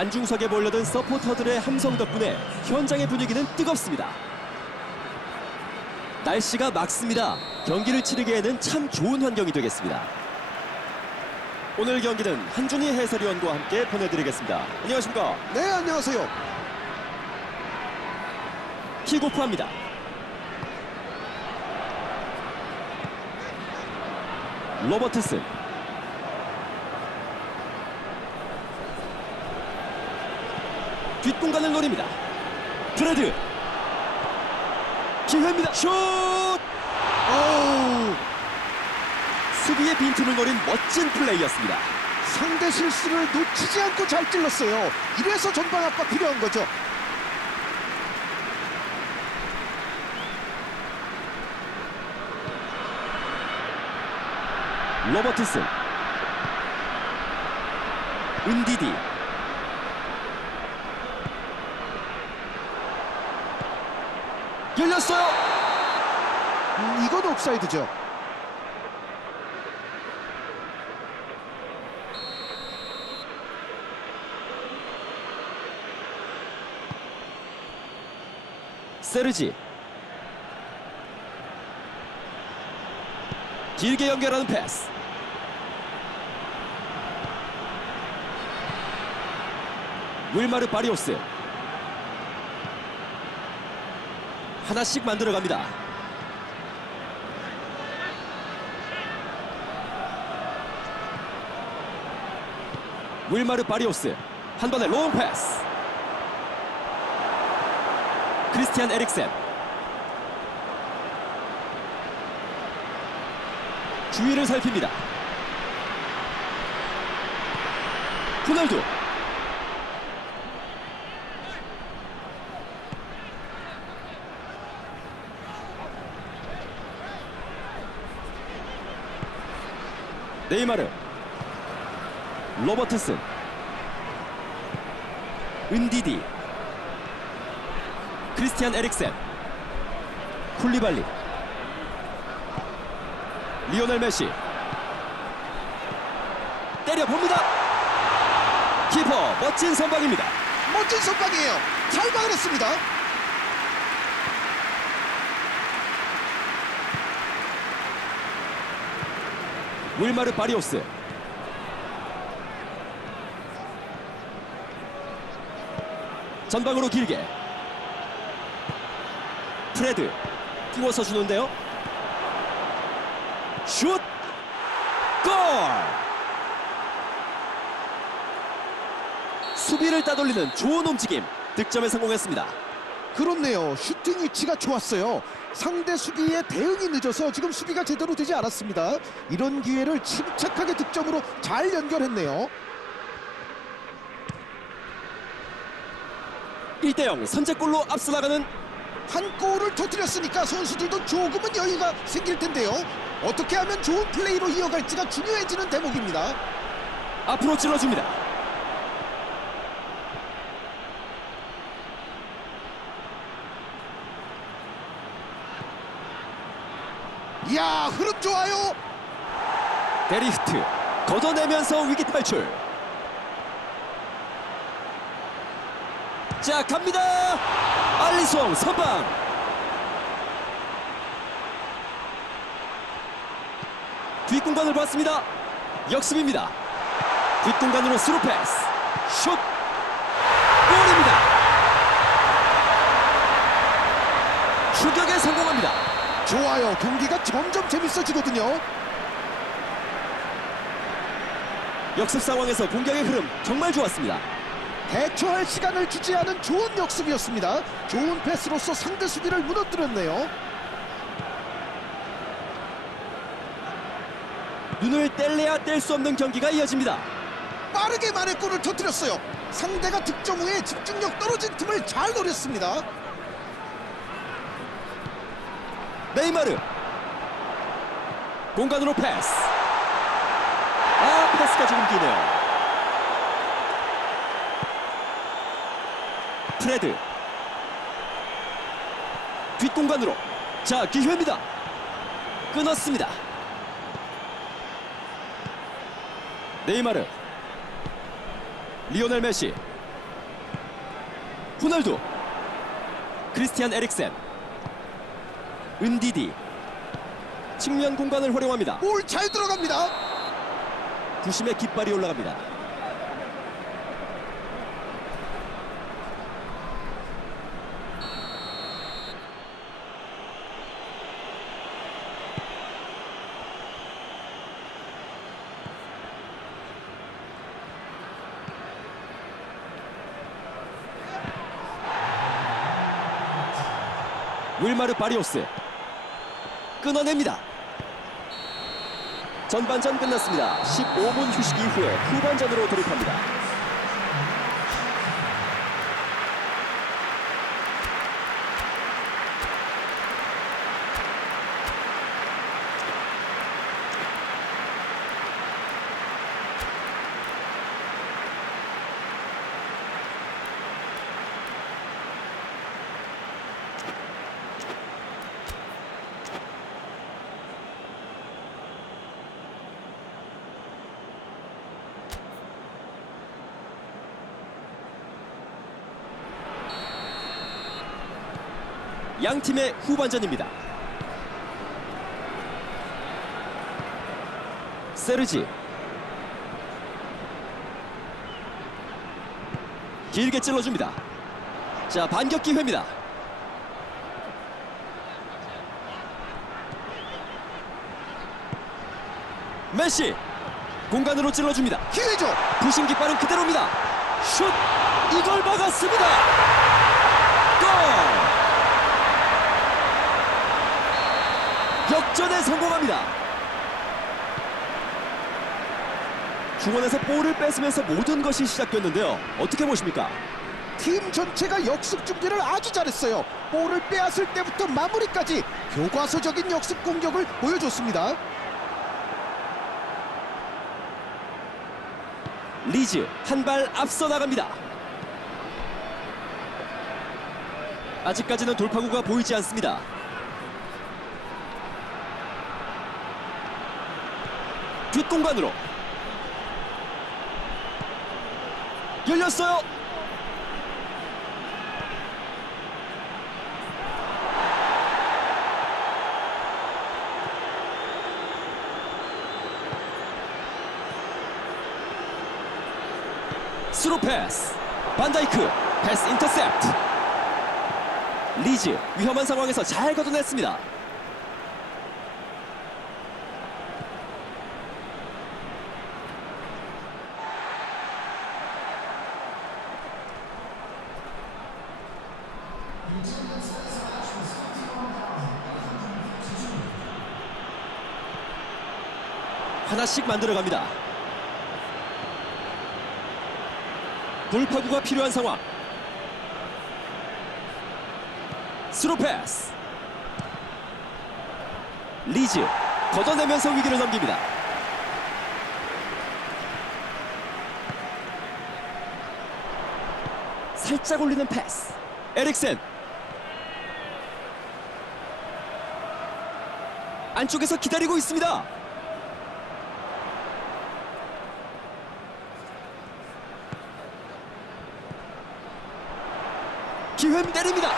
관중석에 몰려든 서포터들의 함성 덕분에 현장의 분위기는 뜨겁습니다. 날씨가 맑습니다. 경기를 치르기에는 참 좋은 환경이 되겠습니다. 오늘 경기는 한준희 해설위원과 함께 보내드리겠습니다. 안녕하십니까? 네, 안녕하세요. 킥오프합니다. 로버트슨 뒷공간을 노립니다. 프레드 기회입니다. 슛! 어우, 수비의 빈틈을 노린 멋진 플레이였습니다. 상대 실수를 놓치지 않고 잘 찔렀어요. 이래서 전방 압박 필요한 거죠. 로버트슨 은디디 열렸어요. 음, 이건 옵사이드죠. 세르지 길게 연결하는 패스 윌마르 바리오스 하나씩 만들어갑니다. 윌마르 바리오스 한 번에 롱 패스. 크리스티안 에릭센. 주위를 살핍니다. 호날두 네이마르 로버트슨 은디디 크리스티안 에릭센 쿨리발리 리오넬 메시 때려봅니다 키퍼 멋진 선방입니다 멋진 선방이에요. 잘 막아냈습니다. 윌마르 바리오스. 전방으로 길게. 프레드 띄워서 주는데요. 슛! 골! 수비를 따돌리는 좋은 움직임. 득점에 성공했습니다 그렇네요. 슈팅 위치가 좋았어요. 상대 수비에 대응이 늦어서 지금 수비가 제대로 되지 않았습니다. 이런 기회를 침착하게 득점으로 잘 연결했네요. 1대0 선제골로 앞서 나가는 한 골을 터뜨렸으니까 선수들도 조금은 여유가 생길 텐데요. 어떻게 하면 좋은 플레이로 이어갈지가 중요해지는 대목입니다. 앞으로 찔러줍니다. 야 흐름 좋아요. 데리히트 걷어내면서 위기 탈출. 자 갑니다. 알리송 선방. 뒷공간을 봤습니다. 역습입니다. 뒷공간으로 스루 패스. 슛. 골입니다. 추격에 성공합니다. 좋아요. 경기가 점점 재밌어지거든요. 역습 상황에서 공격의 흐름 정말 좋았습니다. 대처할 시간을 주지 않은 좋은 역습이었습니다. 좋은 패스로서 상대 수비를 무너뜨렸네요. 눈을 뗄래야 뗄 수 없는 경기가 이어집니다. 빠르게 만의 골을 터뜨렸어요. 상대가 득점 후에 집중력 떨어진 틈을 잘 노렸습니다. 네이마르. 공간으로 패스. 아 패스가 조금 기네요. 프레드. 뒷공간으로. 자 기회입니다. 끊었습니다. 네이마르. 리오넬 메시. 호날두. 크리스티안 에릭센 은디디. 측면 공간을 활용합니다. 볼 잘 들어갑니다. 부심의 깃발이 올라갑니다. 윌마르 바리오스 끊어냅니다 전반전 끝났습니다. 15분 휴식 이후에 후반전으로 돌입합니다. 양 팀의 후반전입니다. 세르지 길게 찔러줍니다. 자 반격 기회입니다. 메시 공간으로 찔러줍니다. 기회죠. 부심 깃발은 그대로입니다. 슛 이걸 막았습니다. 골! 역전에 성공합니다. 중원에서 볼을 뺏으면서 모든 것이 시작됐는데요. 어떻게 보십니까? 팀 전체가 역습 준비를 아주 잘했어요. 볼을 빼앗을 때부터 마무리까지 교과서적인 역습 공격을 보여줬습니다. 리즈 한 발 앞서 나갑니다. 아직까지는 돌파구가 보이지 않습니다. 뒷공간으로. 열렸어요. 스루 패스. 반다이크. 패스 인터셉트. 리즈 위험한 상황에서 잘 걷어냈습니다 하나씩 만들어갑니다 돌파구가 필요한 상황. 스루 패스. 리즈 걷어내면서 위기를 넘깁니다. 살짝 올리는 패스. 에릭센. 안쪽에서 기다리고 있습니다. 기회 때립니다.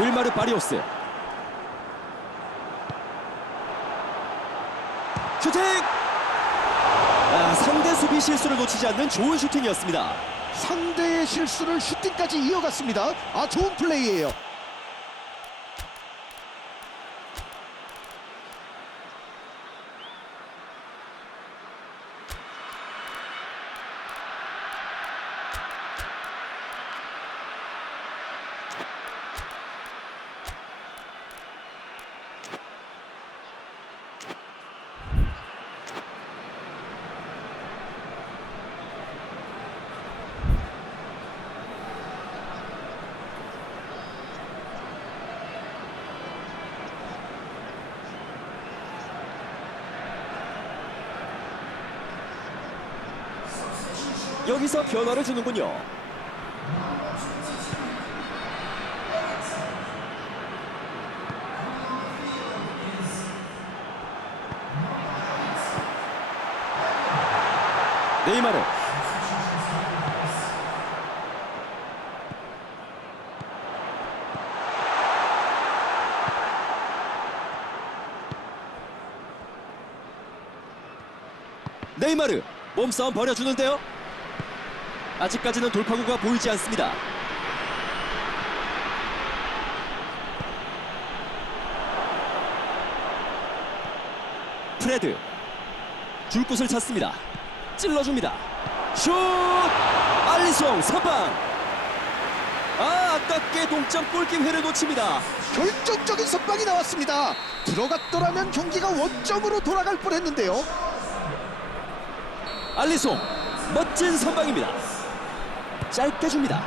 윌마르 바리오스 슈팅! 아, 상대 수비 실수를 놓치지 않는 좋은 슈팅이었습니다. 상대의 실수를 슈팅까지 이어갔습니다. 아 좋은 플레이예요. 여기서 변화를 주는군요. 네이마르. 네이마르. 몸싸움 벌여주는데요. 아직까지는 돌파구가 보이지 않습니다. 프레드 줄 곳을 찾습니다. 찔러줍니다. 슛! 알리송 선방! 아 아깝게 동점 골키회를 놓칩니다. 결정적인 선방이 나왔습니다. 들어갔더라면 경기가 원점으로 돌아갈 뻔했는데요. 알리송 멋진 선방입니다. 짧게 줍니다.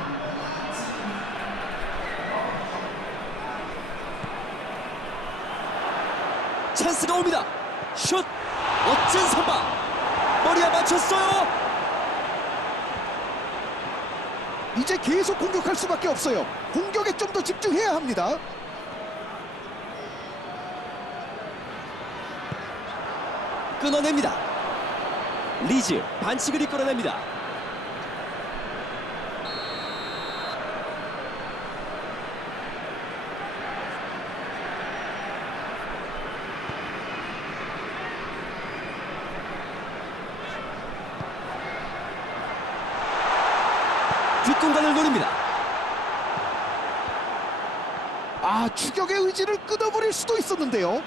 찬스가 옵니다. 슛 멋진 선방 머리에 맞췄어요. 이제 계속 공격할 수밖에 없어요. 공격에 좀 더 집중해야 합니다. 끊어냅니다. 리즈 반칙을 이끌어냅니다. 뒷공간을 노립니다. 아, 추격 의 의지를 끊어버릴 수도 있었는데요.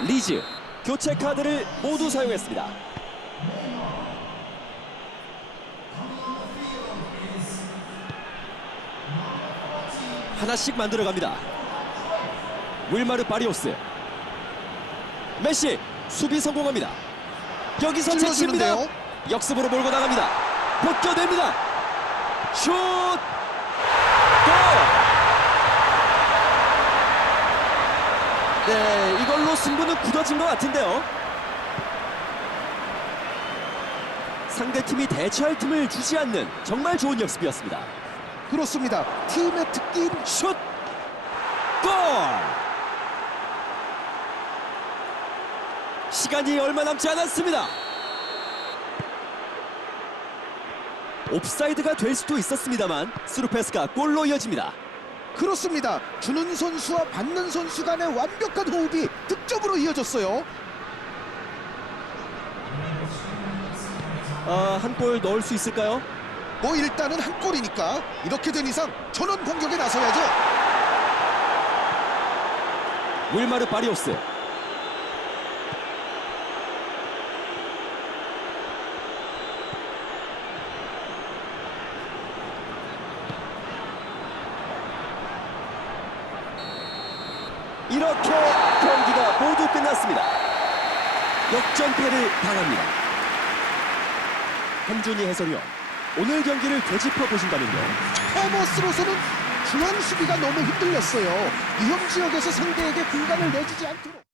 리즈 교체 카드를 모두 사용했습니다. 하나씩 만들어갑니다. 윌마르 바리오스 메시 수비 성공합니다. 여기서 제칩니다. 역습으로 몰고 나갑니다. 벗겨냅니다. 슛! 골! 네, 이걸로 승부는 굳어진 것 같은데요. 상대팀이 대처할 틈을 주지 않는 정말 좋은 역습이었습니다. 그렇습니다. 팀의 특기인 슛! 골! 시간이 얼마 남지 않았습니다. 옵사이드가 될 수도 있었습니다만 스루 패스가 골로 이어집니다. 그렇습니다. 주는 선수와 받는 선수 간의 완벽한 호흡이 득점으로 이어졌어요. 아, 한 골 넣을 수 있을까요? 뭐 일단은 한 골이니까 이렇게 된 이상 전원 공격에 나서야죠. 윌마르 바리오스 이렇게 경기가 모두 끝났습니다. 역전패를 당합니다. 한준희 해설위원 오늘 경기를 되짚어 보신다면요. 퍼머스로서는 중앙 수비가 너무 흔들렸어요. 위험 지역에서 상대에게 공간을 내주지 않도록.